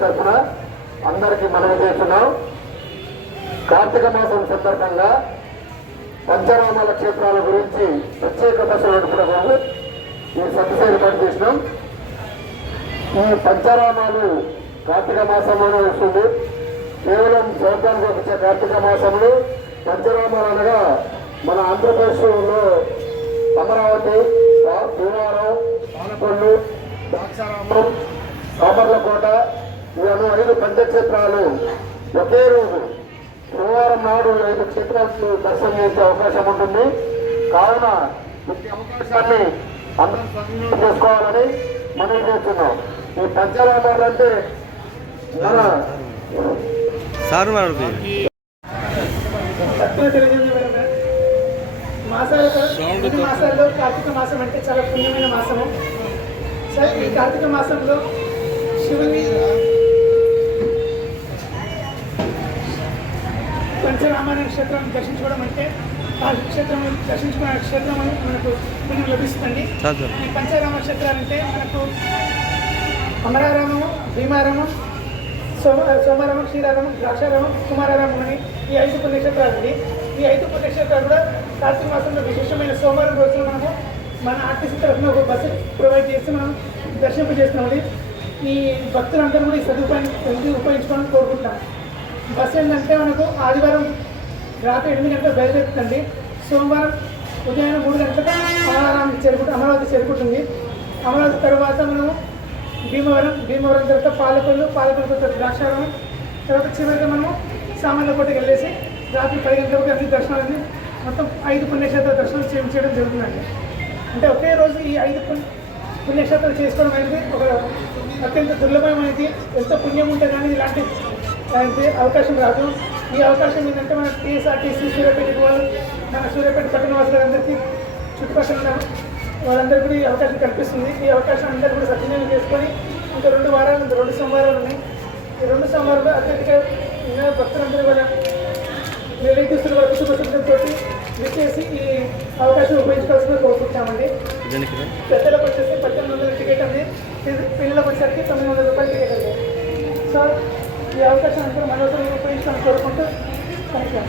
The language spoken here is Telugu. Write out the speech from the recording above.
తరఫున అందరికీ మనవి చేస్తున్నాం. కార్తీక మాసం సందర్భంగా పంచరామాల క్షేత్రాల గురించి ప్రత్యేక బస్సు నడుపుటకు ఈ సత్యశైలి పని చేసినాం. ఈ పంచరామాలు కార్తీక మాసంలోనే వస్తుంది. కేవలం సంవత్సరానికి వచ్చే కార్తీక మాసంలో పంచరామాలు అనగా మన ఆంధ్రప్రదేశ్లో అమరావతి, భీమవరం, పాలకొల్లు, ద్రాక్షారామం, కామర్లకోట ఇవన్నీ 5 పంచక్షేత్రాలు ఒకే రోజు సోమవారం నాడు 5 క్షేత్రాలను దర్శనం చేసే అవకాశం ఉంటుంది. కావున ఈ అవకాశాన్ని అందరూ సద్వినియోగం చేసుకోవాలని మనం చేస్తున్నాం. ఈ పంచరామాలంటే మన మాసాల్లో కార్తీక మాసం అంటే చాలా పుణ్యమైన మాసము. సార్ ఈ కార్తీక మాసంలో శివుని పంచరామాయణ క్షేత్రాన్ని దర్శించుకోవడం అంటే ఆ క్షేత్రం దర్శించుకున్న క్షేత్రం మనకు పుణ్యం లభిస్తుంది. ఈ పంచరామ క్షేత్రాలంటే మనకు అమరారామము, భీమారామం, సోమారామం, క్షీరారామం, ద్రాక్షారామం, కుమారారామం అని ఈ 5 పుణ్యక్షేత్రాలు అండి. ఈ 5 పుణ్యక్షేత్రాలు కూడా కార్తీక మాసంలో విశేషమైన సోమవారం రోజున మనము మన ఆర్టీసీ తరఫున ఒక బస్సు ప్రొవైడ్ చేసి మనం దర్శింపజేస్తున్నామండి. ఈ భక్తులందరూ కూడా ఈ సదుపాయాన్ని ఉపయోగించుకోవాలని కోరుకుంటాం. బస్సు ఏంటంటే మనకు ఆదివారం రాత్రి 8 గంటలకు బయలుదేరుతుంది. సోమవారం ఉదయం 3 గంటలకు అమరావతి చేరుకుంటుంది. అమరావతి తర్వాత మనము భీమవరం తర్వాత పాలకొల్లు తర్వాత ద్రాక్షారామం, తర్వాత చివరిగా మనము సామాన్లకోటకి వెళ్ళేసి రాత్రి 10 గంటలకు అన్ని దర్శనాలని మొత్తం 5 పుణ్యక్షేత్ర దర్శనం చేయడం జరుగుతుందండి. అంటే ఒకే రోజు ఈ 5 పుణ్యక్షేత్రాలు చేసుకోవడం అనేది ఒక అత్యంత దుర్లభమైనది. ఎంతో పుణ్యం ఉంటే కానీ ఇలాంటి అవకాశం రాదు. ఈ అవకాశం ఏంటంటే మన టీఎస్ఆర్టీసీ సూర్యాపేట వాళ్ళు మన సూర్యాపేట పట్టణ వాసులందరికీ చుట్టుపక్కల వాళ్ళందరికీ కూడా ఈ అవకాశం కల్పిస్తుంది. ఈ అవకాశం అందరూ కూడా సద్వినియోగం చేసుకొని ఇంకా 2 సోమవారాలు ఉన్నాయి. ఈ 2 సోమవారాలు అత్యధిక భక్తులందరూ కూడా నిర్వహిస్తున్న కుటుంబంతో విచ్చేసి ఈ అవకాశం ఉపయోగించుకోవాల్సిందిగా కోరుకుంటామండి. పెద్దలకు వచ్చేసి 1800 టికెట్ అండి, పిల్లలకు వచ్చేసరికి 900 రూపాయల టికెట్ అండి. సో ఈ అవకాశం అందరూ మనోసం ఉపయోగించుకోవాలని కోరుకుంటూ థ్యాంక్ యూ.